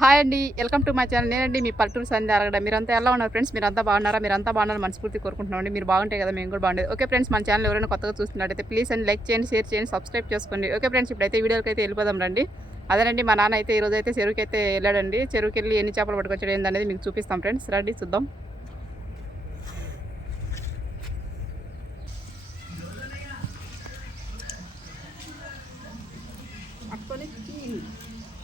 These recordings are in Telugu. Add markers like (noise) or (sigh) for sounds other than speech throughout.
హాయ్ అండి వెల్కమ్ టు మై ఛానల్. నేనండి మీ పల్లెటూరు సంధ్య అరగడ. మీరంతా ఎలా ఉన్నారు ఫ్రెండ్స్? మీరంతా బాగున్నారా? మీరంతా బాగున్నారు మనస్ఫూర్తి కోరుకుంటున్నామండి మీరు బాగుంటే కదా మేము కూడా బాగుండేది. ఓకే ఫ్రెండ్స్ మన ఛానల్ ఎవరైనా కొత్తగా చూస్తున్నట్టయితే ప్లీజ్ అండి లైక్ చేయండి షేర్ చేయండి సబ్స్క్రైబ్ చేసుకోండి. ఓకే ఫ్రెండ్స్ ఇప్పుడైతే వీడియోకి అయితే వెళ్ళిపోదాం రండి. అదేనండి మా నాన్న అయితే ఈరోజు అయితే చెరువుకి అయితే వెళ్ళాడండి. చెరువుకి వెళ్ళి ఎన్ని చేపలు పట్టుకొచ్చాడు ఏందనేది మీకు చూపిస్తాం ఫ్రెండ్స్. రండి చూద్దాం.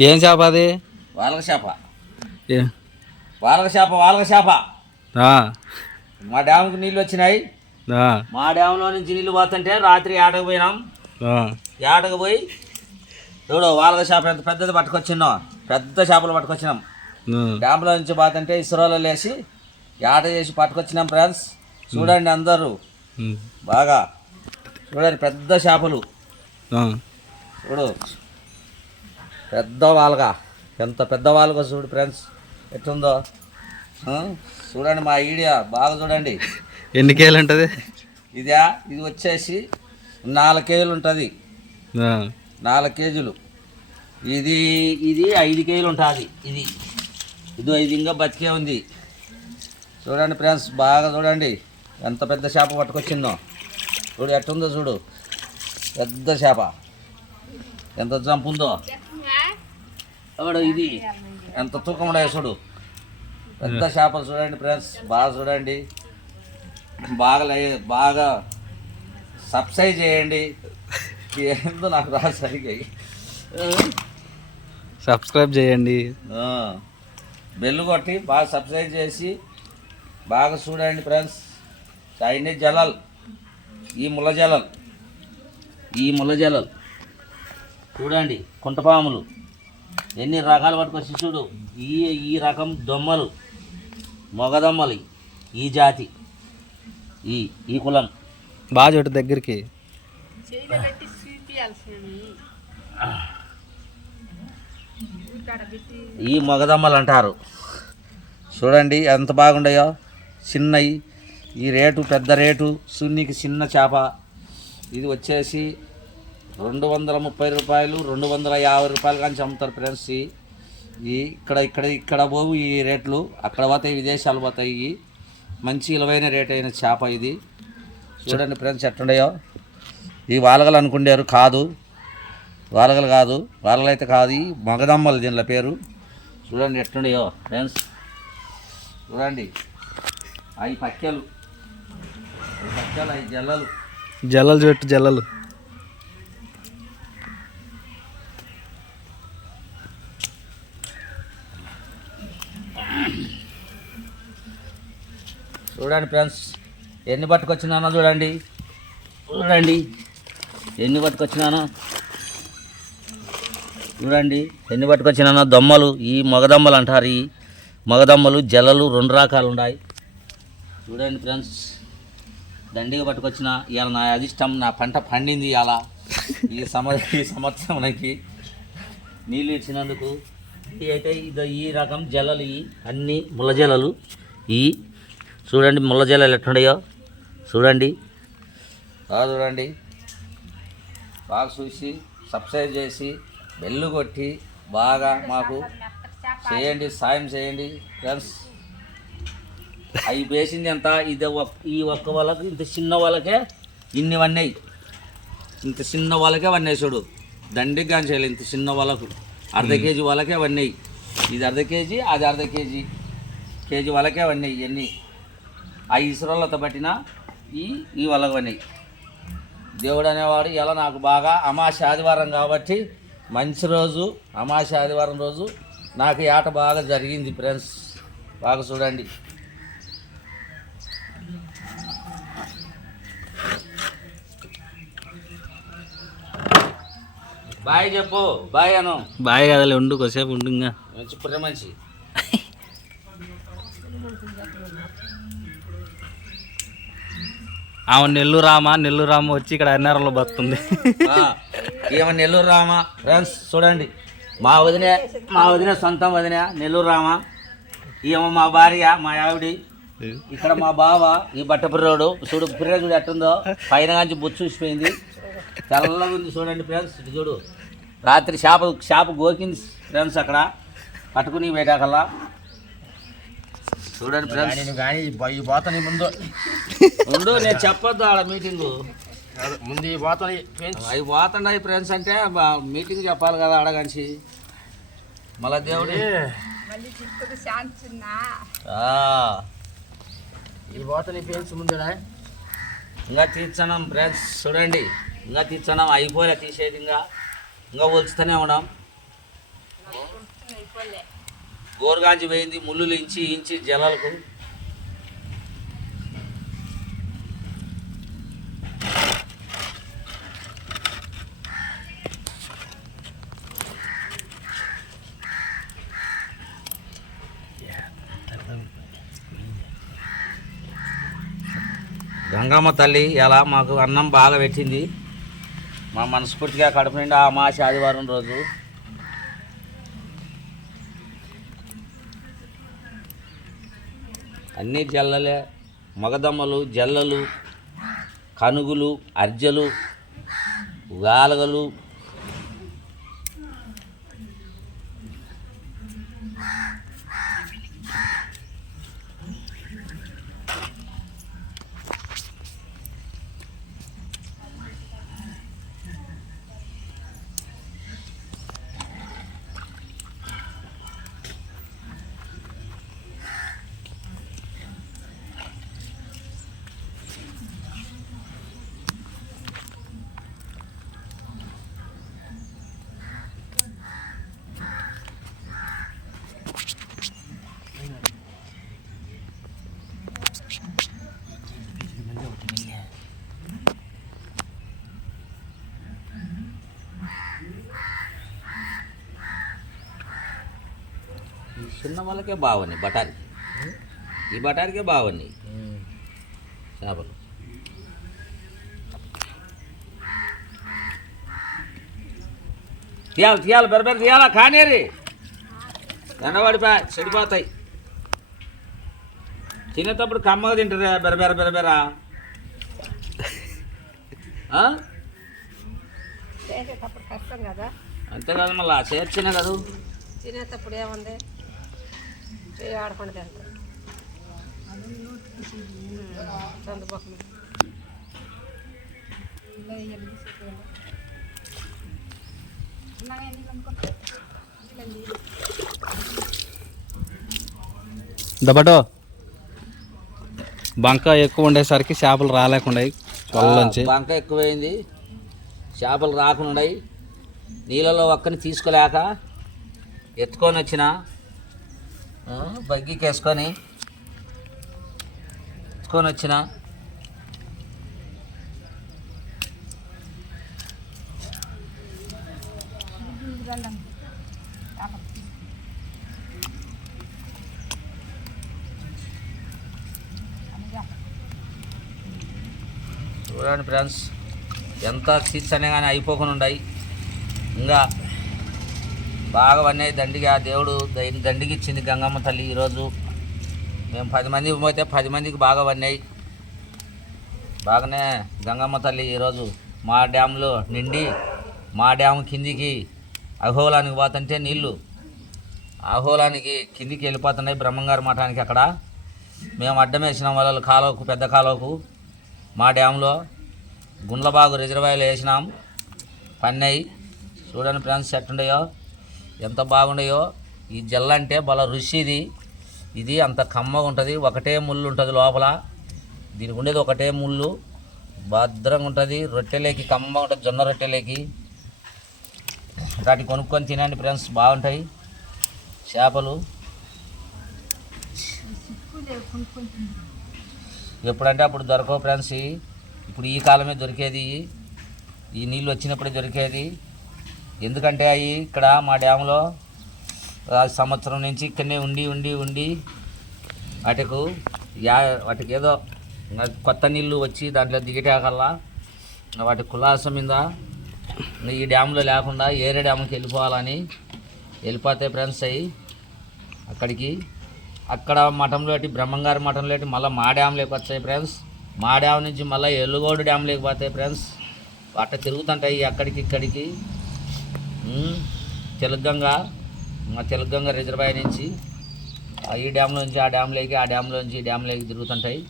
ఏం చేప అది? వాలక చేప. ఏ- వాలక చేప వాలక చేప. మా డ్యామ్కి నీళ్ళు వచ్చినాయి. మా డ్యామ్లో నుంచి నీళ్ళు పోతుంటే రాత్రి ఏటకు పోయినాం. ఏటకు పోయి చూడు వాలక చేప ఎంత పెద్దది పట్టుకొచ్చినాం పెద్ద చేపలు పట్టుకొచ్చినాం. డ్యామ్లో నుంచి పోతుంటే ఇసురోలో లేచి ఏట చేసి పట్టుకొచ్చినాం ఫ్రెండ్స్. చూడండి అందరూ. బాగా. చూడండి పెద్ద చేపలు. చూడు. పెద్ద వాలుగా ఎంత పెద్ద వాలుగా చూడు ఫ్రెండ్స్. ఎట్లుందో? చూడండి మా ఈడియా బాగా చూడండి. ఎన్ని కేలు ఉంటుంది? ఇదా? ఇది వచ్చేసి నాలుగు కేజీలు ఉంటుంది. నాలుగు కేజీలు. ఇది ఇది ఐదు కేజీలు ఉంటుంది. ఇది. ఇది ఐదు ఇంకా బతికే ఉంది. చూడండి ఫ్రెండ్స్ బాగా చూడండి. ఎంత పెద్ద చేప పట్టుకొచ్చిందో. చూడు ఎట్టుందో చూడు. పెద్ద చేప. ఎంత జంపు ఉందో. అక్కడ ఇది? ఎంత తూకం చూడు. పెద్ద చేపలు చూడండి ఫ్రెండ్స్ బాగా చూడండి. బాగా లై- బాగా సబ్సైజ్ చేయండి. ఏందో నాకు రాదు సరిగ్గా. సబ్స్క్రైబ్ చేయండి. ఆ, బెల్లు కొట్టి బాగా సబ్సైజ్ చేసి బాగా చూడండి ఫ్రెండ్స్. చైనీస్ జలాలు ఈ ముళ్ళ జలాలు ఈ ముళ్ళ జలాలు. చూడండి కుంటపాములు. ఎన్ని రకాలు పట్టుకొచ్చి చూడు. ఈ ఈ రకం దొమ్మలు మొగదమ్మలు ఈ జాతి ఈ ఈ కులం. బాగా చోటు దగ్గరికి ఈ మొగదమ్మలు అంటారు. చూడండి ఎంత బాగుండయో. చిన్నవి ఈ రేటు పెద్ద రేటు సున్నికి చిన్న చేప. ఇది వచ్చేసి రెండు వందల ముప్పై రూపాయలు రెండు వందల యాభై రూపాయలు కానీ అమ్ముతారు ఫ్రెండ్స్. ఈ ఇక్కడ ఇక్కడ ఇక్కడ పోవు ఈ రేట్లు. అక్కడ పోతాయి విదేశాలు పోతాయి. మంచి విలువైన రేట్ అయిన చేప ఇది. చూడండి ఫ్రెండ్స్ ఎట్టుండయో ఈ వాలగలు అనుకుండారు కాదు. వాలగలు కాదు. వాలగలు అయితే కాదు. ఈ మగదమ్మలు దీనిలో పేరు. చూడండి ఎట్టుండయో ఫ్రెండ్స్. చూడండి. అవి పక్కెలు. అవి పక్కెలు అవి జల్లలు. జల్లలు చెట్టు జల్లలు. చూడండి ఫ్రెండ్స్ ఎన్ని పట్టుకొచ్చినానో చూడండి. చూడండి ఎన్ని పట్టుకొచ్చినానో. చూడండి ఎన్ని పట్టుకొచ్చినానో దొమ్మలు ఈ మగదమ్మలు అంటారు ఈ మగదమ్మలు జలలు రెండు రకాలు ఉన్నాయి. చూడండి ఫ్రెండ్స్ దండిగా పట్టుకొచ్చిన ఇవాళ నా అదిష్టం నా పంట పండింది ఇవాళ. ఈ సమ ఈ సంవత్సరం నీళ్ళు ఇచ్చినందుకు. ఇవి అయితే ఇది ఈ రకం జలలు ఈ అన్ని ముళ్ళ జలలు ఈ చూడండి ముళ్ళ జలలు ఎట్లున్నాయో చూడండి. బాగా చూడండి. బాగా చూసి సబ్స్క్రైబ్ చేసి బెల్లు కొట్టి బాగా మాకు చేయండి సాయం చేయండి ఫ్రెండ్స్ అవి వేసింది ఎంత? ఇది ఈ ఒక్క వాళ్ళకి ఇంత చిన్న వాళ్ళకే ఇన్ని వన్నాయి. ఇంత చిన్న వాళ్ళకే వన్నాయి చూడు. దండిగా చేయలేదు ఇంత చిన్న వాళ్ళకు. అర్ధ కేజీ వాళ్ళకే వన్నాయి. ఇది అర్ధ కేజీ అది అర్ధ కేజీ. కేజీ వలకే అవన్నీ ఇవన్నీ ఆ ఇసురలతో పట్టిన ఈ ఈ వలగవన్నీ దేవుడు అనేవాడు ఇలా నాకు బాగా అమాస ఆదివారం కాబట్టి మంచి రోజు అమాస ఆదివారం రోజు నాకు ఆట బాగా జరిగింది ఫ్రెండ్స్. బాగా చూడండి. బాయ్ చెప్పు బాయ్ అను. బాగా కదలే ఉండు కొద్దిసేపు ఉండు ఇంకా. మంచి పుర్రె మంచి. ఆమె నెల్లూరు రామ నెల్లూరు రామ వచ్చి ఇక్కడ అన్నారంలో బతుంది ఏమో నెల్లూరు రామ. ఫ్రెండ్స్ చూడండి. మా వదిన మా వదిన సొంతం వదిన నెల్లూరు రామ. ఈమె మా భార్య మా ఆవిడి. ఇక్కడ మా బావ ఈ బట్టపుర్రోడు. చూడు పిర్ర చూడు ఎట్టుందో. పైన కాంచి బొచ్చు చూసిపోయింది తెల్లగా ఉంది చూడండి ఫ్రెండ్స్. ఇటు చూడు. రాత్రి చేప చేప గోకింది ఫ్రెండ్స్ అక్కడ. పట్టుకుని వేటాకల్లా చూడండి ఫ్రెండ్స్. కానీ ఈ పోతని ముందు. ఉండు నేను చెప్పొద్దు ఆడ మీటింగు ముందు ఈ పోతని అవి పోతున్నాయి ఫ్రెండ్స్ అంటే మీటింగ్ చెప్పాలి కదా అడగంచి మళ్ళా దేవుడి. ఆ, ఈ పోతని పెంచు ముందుడా ఇంకా తీర్చడం ఫ్రెండ్స్ చూడండి. ఇంకా తీర్చడం అయిపోలే తీసేది ఇంకా. ఇంకా ఒలుచుతూనే ఉన్నాం. గోరుగాంచి పోయింది ముళ్ళు ఇంచి ఇంచి జలాలకు. గంగమ్మ తల్లి ఎలా మాకు అన్నం బాగా పెట్టింది. మా మనస్ఫూర్తిగా కడుపు నిండా అమాసి ఆదివారం రోజు. అన్ని జల్లలే మగదమ్మలు జల్లలు కనుగులు అర్జలు గాలగలు ఈ చిన్న వాళ్ళకే బాగున్నాయి బటారి ఈ బటారికే బాగున్నాయి. చేపలు. తీయాలి తీయాలి బెరబెర తీయాలా? కానేరి. ఎండబడిపోయి చెడిపోతాయి. తినేటప్పుడు కమ్మగా తింటారా బెరబెర బెరబెర అంతే కదా. మళ్ళీ చేర్చిన కదా. తినేటప్పుడు ఏముంది? ఆడకుండా తింటారు చంద్రబాబు. దబటో. బంక ఎక్కువ ఉండేసరికి చేపలు రాలేకుండా చొల్లంచి బంక ఎక్కువైంది. చేపలు రాకుండా నీళ్ళలో ఒక్కని తీసుకోలేక ఎత్తుకొని వచ్చిన బగ్గీకి వేసుకొని ఎత్తుకొని వచ్చిన. చూడండి ఫ్రెండ్స్ ఎంత సీట్స్ అనే కానీ అయిపోకుండా ఉన్నాయి ఇంకా బాగా వన్నాయి దండిగా దేవుడు దై- దండికి ఇచ్చింది గంగమ్మ తల్లి ఈరోజు. మేము పది మంది పోతే పది మందికి బాగా వన్నాయి బాగానే గంగమ్మ తల్లి ఈరోజు మా డ్యాంలో నిండి మా డ్యామ్ కిందికి అహోలానికి పోతుంటే నీళ్ళు అహోలానికి కిందికి వెళ్ళిపోతున్నాయి బ్రహ్మంగారి మఠానికి అక్కడ. మేము అడ్డం వేసిన వాళ్ళు కాలువకు పెద్ద కాలువకు. మా డ్యాంలో గుండ్లబాగు రిజర్వాయర్లు వేసినాం. పన్నయి చూడండి ఫ్రెండ్స్ ఎట్టుండయో ఎంత బాగున్నాయో ఈ జల్ల అంటే బల రుచి ఇది అంత కమ్మగా ఉంటుంది. ఒకటే ముళ్ళు ఉంటుంది లోపల. దీనికి ఉండేది ఒకటే ముళ్ళు. భద్రంగా ఉంటుంది. రొట్టెలేకి కమ్మగా ఉంటుంది. జొన్న రొట్టెలేకి. వాటిని కొనుక్కొని తినండి ఫ్రెండ్స్. బాగుంటాయి. చేపలు. ఎప్పుడంటే అప్పుడు దొరకవు ఫ్రెండ్స్. ఇప్పుడు ఈ కాలమే దొరికేది. ఈ నీళ్ళు వచ్చినప్పుడే దొరికేది. ఎందుకంటే అవి ఇక్కడ మా డ్యామ్లో సంవత్సరం నుంచి ఇక్కడనే ఉండి ఉండి ఉండి వాటికు యా వాటికి ఏదో కొత్త నీళ్ళు వచ్చి దాంట్లో దిగటాకల్లా వాటి కులాసం మీద ఈ డ్యామ్లో లేకుండా ఏరే డ్యామ్కి వెళ్ళిపోవాలని వెళ్ళిపోతాయి ఫ్రెండ్స్ అయ్యి అక్కడికి. అక్కడ మఠంలోటి బ్రహ్మంగారి మఠంలోటి మళ్ళీ మా డ్యామ్లోకి వచ్చాయి ఫ్రెండ్స్. మా డ్యామ్ నుంచి మళ్ళీ ఎల్లుగోడు డ్యాంలోకి పోతాయి ఫ్రెండ్స్. అట్ట తిరుగుతుంటాయి అక్కడికి ఇక్కడికి. ఉమ్, తెలుగంగా మా తెలుగంగా రిజర్వాయర్ నుంచి ఆ ఈ డ్యామ్ నుంచి ఆ డ్యామ్లోకి ఆ డ్యామ్లో నుంచి ఈ డ్యామ్లోకి తిరుగుతుంటాయి.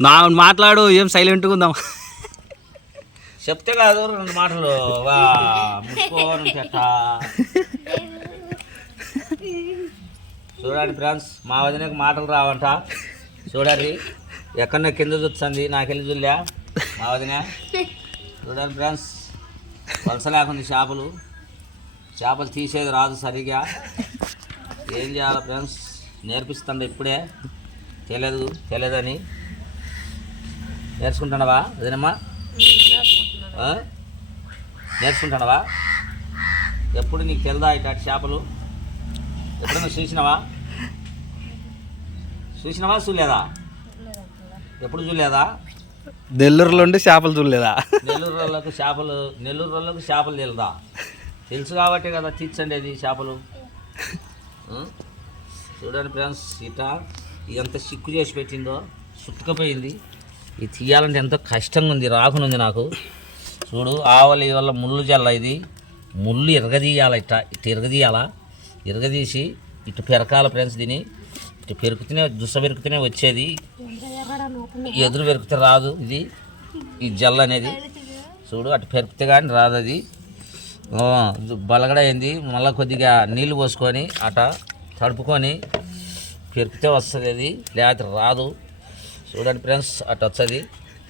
నా మాట్లాడు ఏం సైలెంట్గా ఉందాం? చెప్తే కాదు రెండు మాటలు. (laughs) చూడండి ఫ్రెండ్స్ మా వదినకి మాటలు రావంట. చూడండి ఎక్కడన్నా కింద చూస్తుంది. నాకెళ్ళి చూడలే. మా వదిన. చూడండి ఫ్రెండ్స్. వలస లేకుండా చేపలు. చేపలు తీసేది రాదు సరిగా. ఏం చేయాలి ఫ్రెండ్స్? నేర్పిస్తాను ఇప్పుడే. తెలియదు తెలియదని నేర్చుకుంటున్నావా అదేనమ్మా నేర్చుకుంటున్నావా? ఎప్పుడు నీకు తెలుదా ఇట్లాంటి చేపలు? ఎప్పుడైనా చూసినావా? చూసినావా? చూడలేదా? ఎప్పుడు చూడలేదా? నెల్లూరులో ఉండి చేపలు చూడలేదా? నెల్లూరు వాళ్ళకు చేపలు నెల్లూరు వాళ్ళకు చేపలు తెలుదా? తెలుసు కాబట్టి కదా తీర్చండి అది చేపలు? చూడండి ఫ్రెండ్స్ ఇట ఎంత సిక్కు చేసి పెట్టిందో చుట్టుకుపోయింది ఇది తీయాలంటే ఎంతో కష్టంగా ఉంది రాకునుంది నాకు. చూడు ఆవలి వల్ల ముళ్ళు జల్ల ఇది. ముళ్ళు ఇరగదీయాల ఇట్ట ఇటు ఇరగదీయాలా ఇరగదీసి ఇటు పెరకాల ఫ్రెండ్స్ దీని ఇటు పెరుకుతూనే దుస్స పెరుకుతూనే వచ్చేది. ఎదురు పెరికితే రాదు ఇది. ఈ జల్ అనేది. చూడు అటు పెరికితే కానీ రాదు అది. బలగడైంది. మళ్ళీ కొద్దిగా నీళ్ళు పోసుకొని అట తడుపుకొని పెరికితే వస్తుంది అది. లేకపోతే రాదు. చూడండి ఫ్రెండ్స్ అటు వస్తుంది.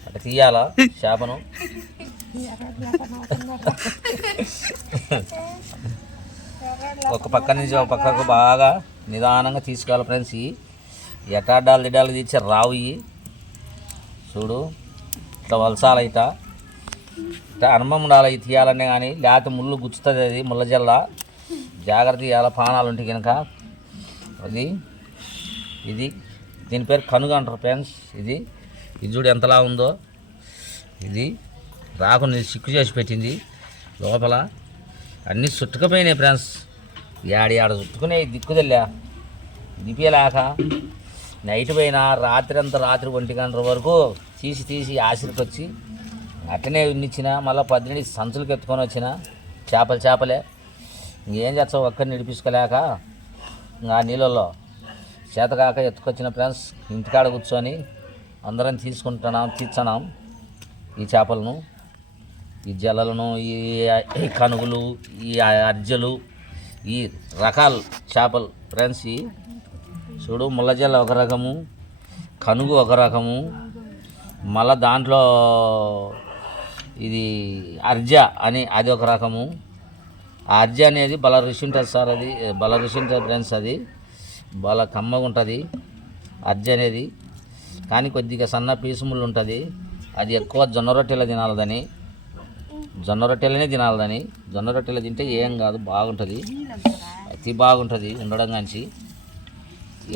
అటు తీయాలా చేపను. (laughs) ఒక పక్క నుంచి ఒక పక్కకు బాగా నిదానంగా తీసుకోవాలి ఫ్రెండ్స్. ఇవి ఎటాడాలు దిడాలు తీర్చే రావు ఇవి చూడు ఇట్లా వలసాల ఇట. ఇట్లా అనుభవం ఉండాలి ఇది తీయాలనే కానీ లేకపోతే ముళ్ళు గుచ్చుతుంది అది ముళ్ళ జల్ల. జాగ్రత్త ఇవ్వాలి పానాలు ఉంటాయి కనుక అది ఇది దీని పేరు కనుగ అంటారు ఫ్రెండ్స్. ఇది ఇది చూడు ఎంతలా ఉందో. ఇది రాకుండా సిక్కు చేసి పెట్టింది. లోపల అన్నీ చుట్టుకుపోయినాయి ఫ్రెండ్స్. యాడి ఆడ చుట్టుకునే దిక్కుదెళ్ళా దిపేలాక నైట్ పోయిన రాత్రి అంతా రాత్రి ఒంటి గంటల వరకు తీసి తీసి ఆశరికి వచ్చి అట్లనే ఉన్నిచ్చిన మళ్ళీ పద్దెనిమిది సంచులకు ఎత్తుకొని వచ్చిన చేపలు చేపలే. ఇంకేం చేస్తావు? ఒక్కరిని నిడిపించుకోలేక ఇంకా ఆ నీళ్ళల్లో చేతకాక ఎత్తుకొచ్చిన ఫ్రెండ్స్ ఇంటికాడ కూర్చొని అందరం తీసుకుంటున్నాం తీర్చున్నాం ఈ చేపలను ఈ జలలను ఈ ఈ కనుగులు ఈ అర్జలు ఈ రకాల చేపలు ఫ్రెండ్స్ ఈ చూడు ముళ్ళజల్ల ఒక రకము కనుగు ఒక రకము మళ్ళా దాంట్లో ఇది అర్జ అని అది ఒక రకము. ఆ అర్జ అనేది బల రుచి ఉంటుంది సార్ అది బల రుచి ఉంటుంది ఫ్రెండ్స్ అది. బల కమ్మగా ఉంటుంది అర్జ అనేది. కానీ కొద్దిగా సన్న పీసుములు ఉంటుంది. అది ఎక్కువ జొన్న రొట్టెలు తినాలదని జొన్న రొట్టెలనే తినాలని జొన్న రొట్టెలు తింటే ఏం కాదు బాగుంటుంది. అతి బాగుంటుంది ఉండడం కాంచి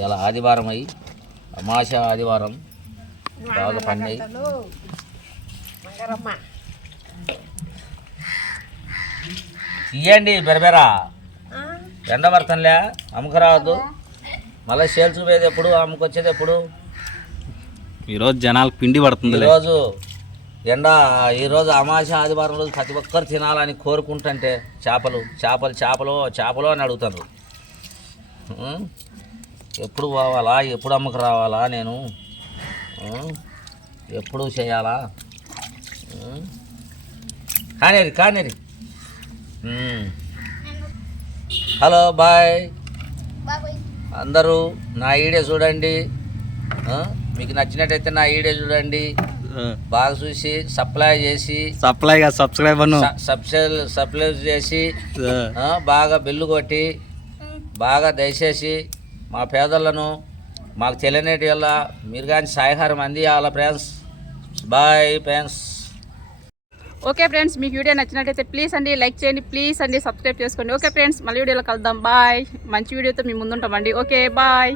ఇలా ఆదివారం అయ్యి అమాస ఆదివారం. బాగా పండాయి మంగరమ్మ తీయండి బెరబెరా. ఎండ పడుతుందిలే అమ్మకరావద్దు మళ్ళీ సేల్స్ పోయేది ఎప్పుడు అమ్ముకొచ్చేది ఎప్పుడు? ఈరోజు జనాలు పిండి పడుతుందిలే. ఈరోజు ఎండ ఈరోజు అమాస ఆదివారం రోజు ప్రతి ఒక్కరు తినాలని కోరుకుంటుంటే చేపలు చేపలు చేపలు చేపలు అని అడుగుతారు? ఎప్పుడు పోవాలా ఎప్పుడు అమ్మకు రావాలా నేను? ఎప్పుడు చేయాలా? కానేరి కానేరి ఉం. హలో బాయ్ అందరూ నా ఈడే చూడండి? మీకు నచ్చినట్టయితే నా ఈడే చూడండి బాగా చూసి సప్లై చేసి సప్లైగా సబ్స్క్రైబర్ సప్లై చేసి బాగా బిల్లు కొట్టి బాగా దయచేసి మా పేదలను మాకు తెలియనేటి వల్ల మీరు కానీ సహాయహారం అందియాల friends? Bye friends okay friends మీకు వీడియో నచ్చినట్టయితే ప్లీజ్ అండి లైక్ చేయండి ప్లీజ్ అండి సబ్స్క్రైబ్ చేసుకోండి. ఓకే ఫ్రెండ్స్ మళ్ళీ వీడియోలో కలుద్దాం. బాయ్ మంచి వీడియోతో మీ ముందుంటామండి. Okay bye